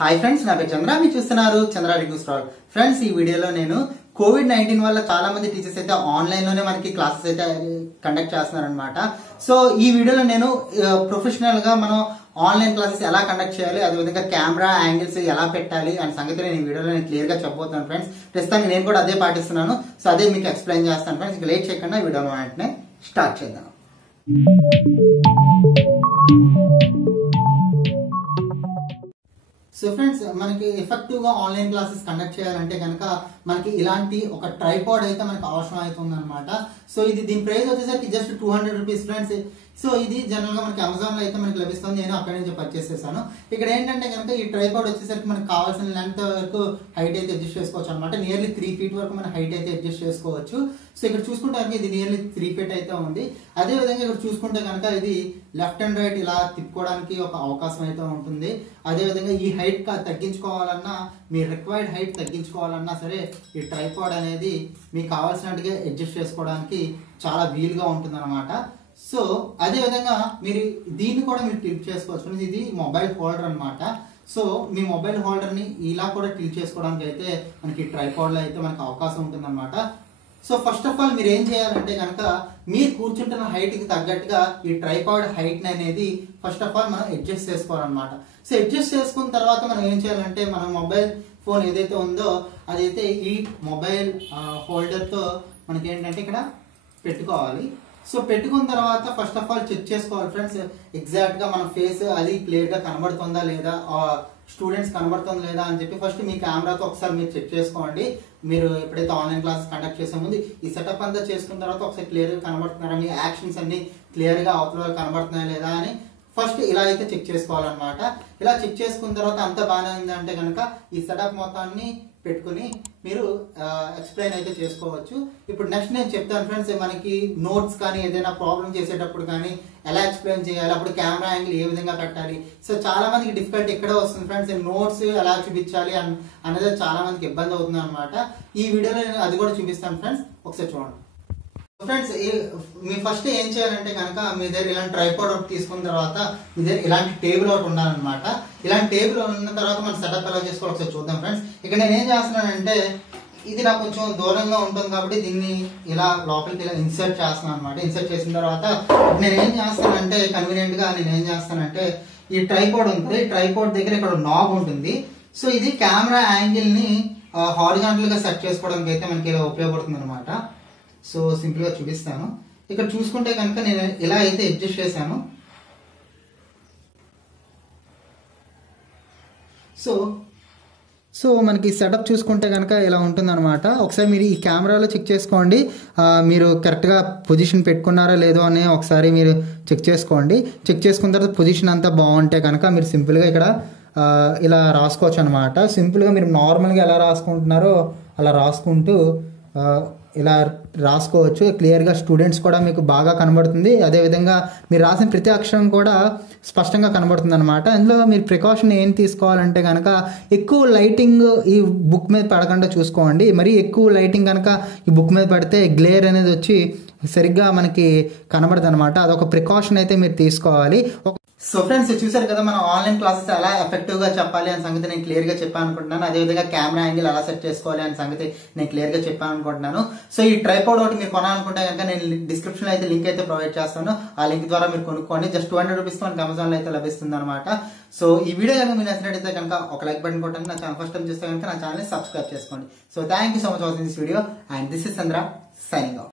Hi friends, నా పేరు చంద్ర. మీరు చూస్తున్నారు చంద్ర రివ్యూస్ స్టాల్. ఫ్రెండ్స్, ఈ వీడియోలో నేను కోవిడ్-19 వల్ల చాలా మంది టీచర్స్ అయితే ఆన్లైన్ లోనే మనకి క్లాసెస్ అయితే కండక్ట్ చేస్తున్నారనమాట. సో ఈ వీడియోలో నేను ప్రొఫెషనల్ గా మనం ఆన్లైన్ క్లాసెస్ ఎలా కండక్ట్ చేయాలి, అదేవిధంగా కెమెరా యాంగిల్స్ ఎలా పెట్టాలి అనే సంగతి నేను ఈ వీడియోలో నేను క్లియర్ గా చెప్పబోతున్నాను ఫ్రెండ్స్. ప్రస్తుతానికి నేను కూడా అదే పాటిస్తున్నాను. సో అదే మీకు ఎక్స్ప్లెయిన్ చేస్తాను ఫ్రెండ్స్. ఇక లేట్ చేయకుండా వీడియోలో వెంటనే స్టార్ట్ చేద్దాం. సో ఫ్రెండ్స్, మనకి ఎఫెక్టివ్ గా ఆన్లైన్ క్లాసెస్ కండక్ట్ చేయాలంటే కనుక మనకి ఇలాంటి ఒక ట్రైపాడ్ అయితే మనకి అవసరం అవుతుంది అనమాట. సో దీని ప్రైస్ వచ్చేసరికి జస్ట్ 200 రూపీస్ ఫ్రెండ్స్. సో ఇది జనరల్ గా మనకి అమెజాన్ లో అయితే మనకి లభిస్తుంది. నేను అక్కడి నుంచి పర్చేస్ చేశాను. ఇక్కడ ఏంటంటే కనుక ఈ ట్రైపాడ్ వచ్చేసరికి మనకి కావాల్సిన లెంత్ వరకు హైట్ అయితే అడ్జస్ట్ చేసుకోవచ్చు అనమాట. నియర్లీ 3 feet వరకు మన హైట్ అయితే అడ్జస్ట్ చేసుకోవచ్చు. సో ఇక్కడ చూసుకుంటే కనుక ఇది నియర్లీ 3 feet అయితే ఉంది. అదే విధంగా ఇక్కడ చూసుకుంటే కనుక ఇది లెఫ్ట్ అండ్ రైట్ ఇలా తిప్పుకోవడానికి ఒక అవకాశం అయితే ఉంటుంది. అదే విధంగా ఈ హైట్ తగ్గించుకోవాలన్నా, మీ రిక్వైర్డ్ హైట్ తగ్గించుకోవాలన్నా సరే ఈ ట్రైపాడ్ అనేది మీకు కావాల్సినట్టుగా అడ్జస్ట్ చేసుకోవడానికి చాలా వీలుగా ఉంటుంది అనమాట. సో అదే విధంగా మీరు దీన్ని కూడా మీరు టిల్ట్ చేసుకోవచ్చు. ఇది మొబైల్ హోల్డర్ అనమాట. సో మీ మొబైల్ హోల్డర్ ని ఇలా కూడా టిల్ట్ చేసుకోవడానికి అయితే మనకి ట్రైపాడ్ లో అయితే మనకి అవకాశం ఉంటుంది అనమాట. సో ఫస్ట్ ఆఫ్ ఆల్ మీరు ఏం చేయాలంటే కనుక మీరు కూర్చుంటున్న హైట్ కి తగ్గట్టుగా ఈ ట్రైపాడ్ హైట్ అనేది ఫస్ట్ ఆఫ్ ఆల్ మనం అడ్జస్ట్ చేసుకోవాలన్నమాట. సో అడ్జస్ట్ చేసుకున్న తర్వాత మనం ఏం చేయాలంటే మన మొబైల్ ఫోన్ ఏదైతే ఉందో అదైతే ఈ మొబైల్ హోల్డర్ తో మనకి ఏంటంటే ఇక్కడ పెట్టుకోవాలి. సో పెట్టుకున్న తర్వాత ఫస్ట్ ఆఫ్ ఆల్ చెక్ చేసుకోవాలి ఫ్రెండ్స్, ఎగ్జాక్ట్ గా మన ఫేస్ అది క్లియర్ గా కనబడుతుందా లేదా, స్టూడెంట్స్ కనబడుతుందా లేదా అని చెప్పి ఫస్ట్ మీ కెమెరాతో ఒకసారి మీరు చెక్ చేసుకోండి. మీరు ఎప్పుడైతే ఆన్లైన్ క్లాసెస్ కండక్ట్ చేసే ముందు ఈ సెటప్ అంతా చేసుకున్న తర్వాత ఒకసారి క్లియర్ గా కనబడుతున్నారా, మీ యాక్షన్స్ అన్ని క్లియర్ గా అవతల కనబడుతున్నాయా లేదా అని ఫస్ట్ ఇలా అయితే చెక్ చేసుకోవాలన్నమాట. ఇలా చెక్ చేసుకున్న తర్వాత అంతా బాగానే ఉందంటే కనుక ఈ సెటప్ మొత్తాన్ని పెట్టుకుని మీరు ఎక్స్ప్లెయిన్ అయితే చేసుకోవచ్చు. ఇప్పుడు నెక్స్ట్ నేను చెప్తాను ఫ్రెండ్స్, మనకి నోట్స్ కానీ ఏదైనా ప్రాబ్లం చేసేటప్పుడు కానీ ఎలా ఎక్స్ప్లెయిన్ చేయాలి, అప్పుడు కెమెరా యాంగిల్ ఏ విధంగా పెట్టాలి. సో చాలా మందికి డిఫికల్ట్ ఎక్కడే వస్తుంది ఫ్రెండ్స్, నోట్స్ ఎలా చూపించాలి అనేది చాలా మందికి ఇబ్బంది అవుతుంది అనమాట. ఈ వీడియోలో నేను అది కూడా చూపిస్తాను ఫ్రెండ్స్, ఒకసారి చూడండి. ఫ్రెండ్స్, మీరు ఫస్ట్ ఏం చేయాలంటే కనుక మీ దగ్గర ఇలాంటి ట్రైపాడ్ ఒకటి తీసుకున్న తర్వాత మీ దగ్గర ఇలాంటి టేబుల్ ఒకటి ఉండాలన్నమాట. ఇలాంటి టేబుల్ ఉన్న తర్వాత మనం సెటప్ ఎలా చేసుకోవాలి ఒకసారి చూద్దాం ఫ్రెండ్స్. ఇక్కడ నేను ఏం చేస్తున్నానంటే ఇది నాకు కొంచెం దూరంగా ఉంటుంది కాబట్టి దీన్ని ఇలా లోపలికి ఇలా ఇన్సర్ట్ చేస్తున్నాను అనమాట. ఇన్సర్ట్ చేసిన తర్వాత నేను ఏం చేస్తానంటే కన్వీనియంట్ గా నేను ఏం చేస్తానంటే ఈ ట్రైపాడ్ ఉంటుంది, ఈ ట్రైపాడ్ దగ్గర ఇక్కడ నాబ్ ఉంటుంది. సో ఇది కెమెరా యాంగిల్ ని హారిజాంటల్ గా సెట్ చేసుకోవడానికి అయితే మనకి ఇలా ఉపయోగపడుతుంది అనమాట. సో సింపుల్ గా చూపిస్తాను. ఇక్కడ చూసుకుంటే కనుక నేను ఇలా అయితే అడ్జస్ట్ చేశాను. సో మనకి సెటప్ చూసుకుంటే కనుక ఇలా ఉంటుంది అనమాట. ఒకసారి మీరు ఈ కెమెరాలో చెక్ చేసుకోండి, మీరు కరెక్ట్గా పొజిషన్ పెట్టుకున్నారా లేదో అని ఒకసారి మీరు చెక్ చేసుకోండి. చెక్ చేసుకున్న తర్వాత పొజిషన్ అంతా బాగుంటే కనుక మీరు సింపుల్గా ఇక్కడ ఇలా రాసుకోవచ్చు అనమాట. సింపుల్గా మీరు నార్మల్గా ఎలా రాసుకుంటున్నారో అలా రాసుకుంటూ ఇలా రాసుకోవచ్చు. క్లియర్గా స్టూడెంట్స్ కూడా మీకు బాగా కనబడుతుంది. అదేవిధంగా మీరు రాసిన ప్రతి అక్షరం కూడా స్పష్టంగా కనబడుతుంది అనమాట. అందులో మీరు ప్రికాషన్ ఏం తీసుకోవాలంటే కనుక ఎక్కువ లైటింగ్ ఈ బుక్ మీద పడకుండా చూసుకోండి. మరి ఎక్కువ లైటింగ్ కనుక ఈ బుక్ మీద పడితే గ్లేర్ అనేది వచ్చి సరిగ్గా మనకి కనబడదు అనమాట. అదొక ప్రికాషన్ అయితే మీరు తీసుకోవాలి. సో ఫ్రెండ్స్, చూసారు కదా మనం ఆన్లైన్ క్లాసెస్ ఎలా ఎఫెక్టివ్ గా చెప్పాలి అనే సంగతి నేను క్లియర్ గా చెప్పాను అనుకుంటున్నాను. అదేవిధంగా కెమెరా యాంగిల్ ఎలా సెట్ చేసుకోవాలి అనే సంగతి నేను క్లియర్ గా చెప్పాను అనుకుంటున్నాను. సో ఈ ట్రైపాడ్ ఒకటి మీరు కొనాలనుకుంటే కనుక నేను డిస్క్రిప్షన్ లో అయితే లింక్ అయితే ప్రొవైడ్ చేస్తాను. ఆ లింక్ ద్వారా మీరు కొనుక్కోండి. జస్ట్ 200 రూపీస్ మనకి అమెజాన్ లో అయితే లభిస్తుంది అనమాట. సో ఈ వీడియో కనుక మీరు నచ్చినట్టయితే కనుక ఒక లైక్ బటన్ కొట్టండి. నా ఛానల్ ఫస్ట్ టైం చూస్తే కనుక నా ఛానల్ ని సబ్స్క్రైబ్ చేసుకోండి. So thank you so much for watching this video and this is Chandra signing off.